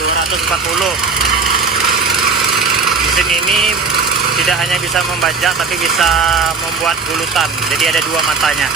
240. Mesin ini tidak hanya bisa membajak tapi bisa membuat gulutan, jadi ada dua matanya.